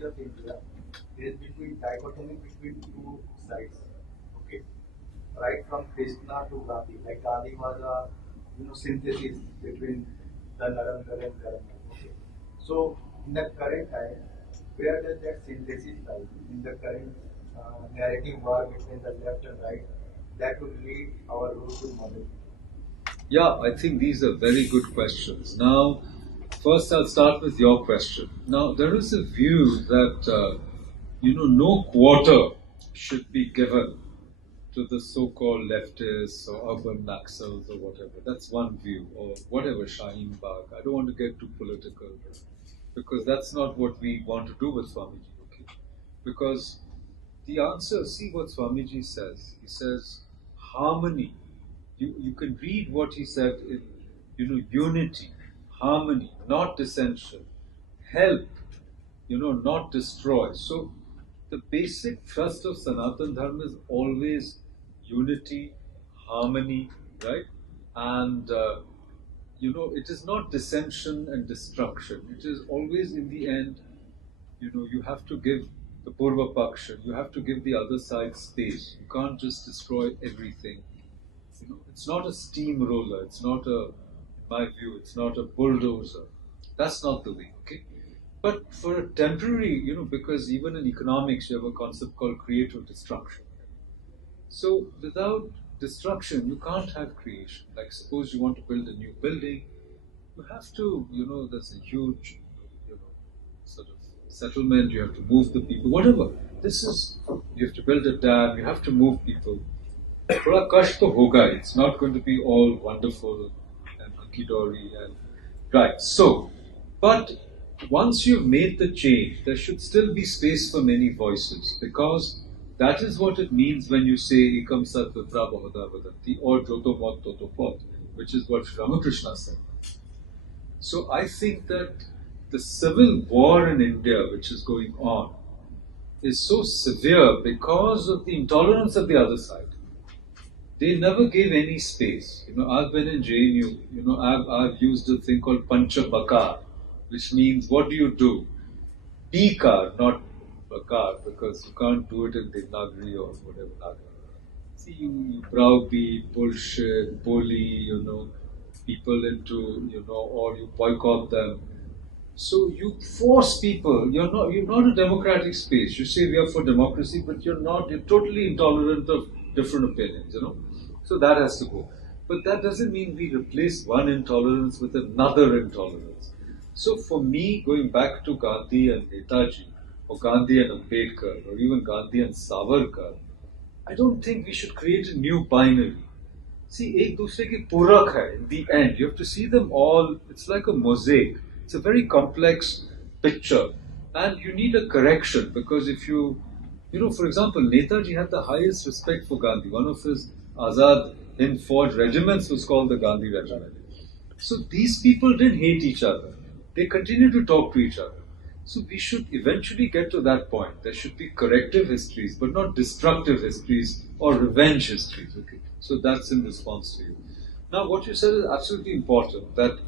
philosophy of India is between dichotomy between two sides. Okay, right from Krishna to Gandhi. Like Gandhi was a synthesis between the Naram, Garam. Okay, so in the current time, where does that synthesis lie? In the current narrative war between the left and right, that would lead our road to modernity. Yeah, I think these are very good questions. Now, first I'll start with your question. Now, there is a view that, no quarter should be given to the so-called leftists or urban naxals or whatever. That's one view, or whatever, Shaheen Bagh. I don't want to get too political because that's not what we want to do with Swamiji, okay? Because the answer, see what Swamiji says. He says, harmony. You can read what he said in, unity, harmony, not dissension, help, not destroy. So the basic thrust of Sanatan Dharma is always unity, harmony, right? And, it is not dissension and destruction. It is always in the end, you have to give the Purva Paksha, you have to give the other side space. You can't just destroy everything. It's not a steamroller, it's not in my view, it's not a bulldozer. That's not the way, okay? But for a temporary, because even in economics you have a concept called creative destruction. So without destruction, you can't have creation. Like suppose you want to build a new building, you have to, there's a huge, sort of settlement, you have to move the people, whatever. You have to build a dam, you have to move people. थोड़ा कष्ट तो होगा. It's not going to be all wonderful and hunky-dory and right. So, but once you've made the change, there should still be space for many voices, because that is what it means when you say Ekam Sat Vipra Bahudha Vadanti or Joto Mot Toto Pot, which is what Ramakrishna said. So I think that the civil war in India, which is going on, is so severe because of the intolerance of the other side. They never gave any space. I've been in JNU, I've used a thing called Pancha Bakar, which means what do you do? P-car, not Bakar, because you can't do it in Devanagari or whatever. See, you browbeat, bullshit, bully, people into, or you boycott them. So you force people, you're not a democratic space. You say we are for democracy, but you're totally intolerant of different opinions, So that has to go. But that doesn't mean we replace one intolerance with another intolerance. So for me, going back to Gandhi and Netaji, or Gandhi and Ambedkar, or even Gandhi and Savarkar, I don't think we should create a new binary. See, ek dusre ki purak hai in the end. You have to see them all. It's like a mosaic. It's a very complex picture. And you need a correction, because if you, for example, Netaji had the highest respect for Gandhi. One of his Azad Hind Fauj regiments was called the Gandhi Regiment. So these people didn't hate each other. They continued to talk to each other. So we should eventually get to that point. There should be corrective histories, but not destructive histories or revenge histories. Okay. So that's in response to you. Now what you said is absolutely important, that